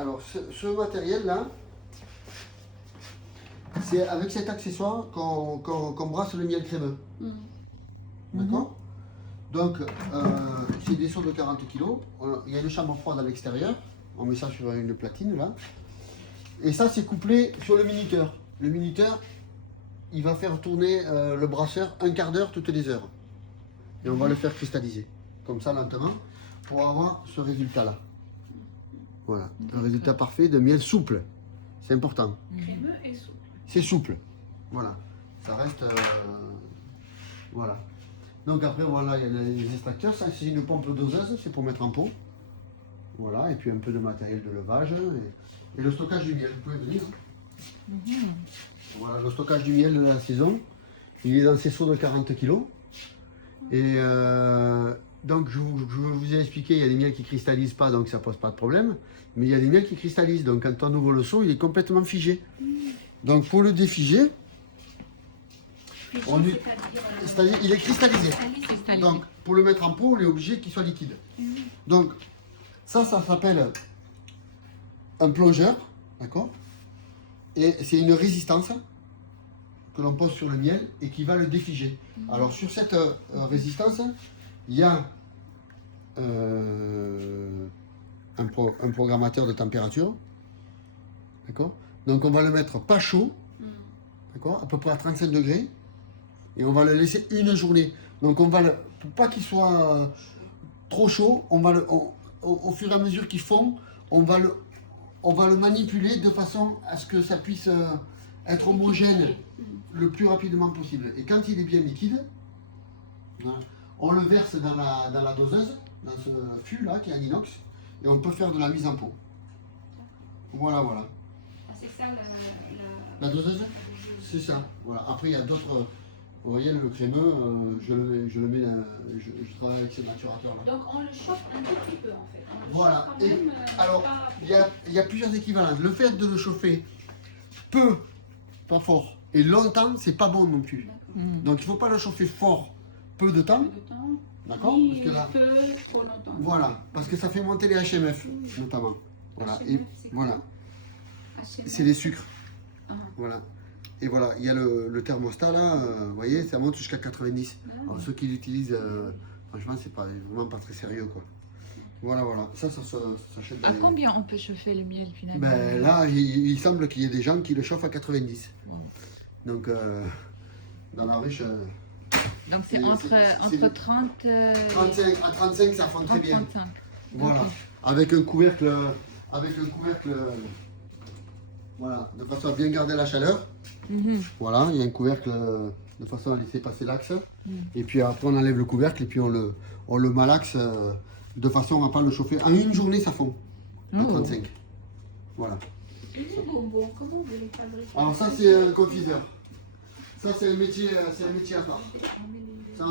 Alors, ce matériel-là, c'est avec cet accessoire qu'on brasse le miel crémeux. D'accord? Donc, c'est des seaux de 40 kg. Il y a une chambre froide à l'extérieur. On met ça sur une platine là. Et ça, c'est couplé sur le minuteur. Le minuteur, il va faire tourner le brasseur un quart d'heure toutes les heures. Et on va le faire cristalliser. Comme ça, lentement, pour avoir ce résultat-là. Voilà, un résultat parfait de miel souple. C'est important. Crémeux et souple. C'est souple. Voilà. Ça reste... voilà. Donc après, voilà, il y a les extracteurs. Ça, c'est une pompe doseuse, c'est pour mettre en pot. Voilà, et puis un peu de matériel de levage. Et le stockage du miel, vous pouvez venir. Voilà, le stockage du miel de la saison. Il est dans ces seaux de 40 kg. Et donc, je vous ai expliqué, il y a des miels qui ne cristallisent pas, donc ça ne pose pas de problème. Mais il y a des miels qui cristallisent, donc quand on ouvre le seau, il est complètement figé. Donc, pour le défiger, c'est-à-dire il est cristallisé. Donc, pour le mettre en pot, on est obligé qu'il soit liquide. Donc, ça s'appelle un plongeur, d'accord? Et c'est une résistance que l'on pose sur le miel et qui va le défiger. Alors, sur cette résistance, il y a un programmateur de température, d'accord? Donc, on va le mettre pas chaud, d'accord? À peu près à 35 degrés. Et on va le laisser une journée. Donc on va le, pour pas qu'il soit trop chaud, on va le, au fur et à mesure qu'il fond, on va le manipuler de façon à ce que ça puisse être homogène le plus rapidement possible. Et quand il est bien liquide, voilà, on le verse dans la doseuse, dans ce fût là qui est en inox, et on peut faire de la mise en pot. Voilà, voilà. Ah, c'est ça La doseuse? C'est ça. Voilà. Après il y a d'autres. Vous voyez, le crémeux, je le mets dans, je travaille avec ces maturateurs là. Donc on le chauffe un tout petit peu en fait. On le Voilà. chauffe quand Et même, alors, il y a plusieurs équivalences. Le fait de le chauffer peu, pas fort, et longtemps, c'est pas bon non plus. Donc il ne faut pas le chauffer fort, peu de temps. D'accord? Parce que là, peu, trop longtemps. voilà, parce que ça fait monter les HMF, notamment. Voilà. HMF, Et voilà. HMF. C'est les sucres. Ah. Voilà. Et voilà, il y a le thermostat là, vous voyez, ça monte jusqu'à 90. Alors ceux qui l'utilisent, franchement, c'est vraiment pas très sérieux quoi. Voilà, voilà, ça s'achète dans À les... combien on peut chauffer le miel finalement? Ben là, il semble qu'il y ait des gens qui le chauffent à 90. Donc, dans la ruche... Donc c'est entre 30... 35, à 35, ça fond très bien. 35. Voilà, Okay. avec un couvercle, voilà, de façon à bien garder la chaleur. Voilà, il y a un couvercle de façon à laisser passer l'axe. Et puis après on enlève le couvercle et puis on le malaxe de façon à ne pas le chauffer. En une journée ça fond, à 35. Voilà. Et les bonbons, comment vous les fabriquez? Alors ça c'est un confiseur. Ça c'est un métier à part. Ça,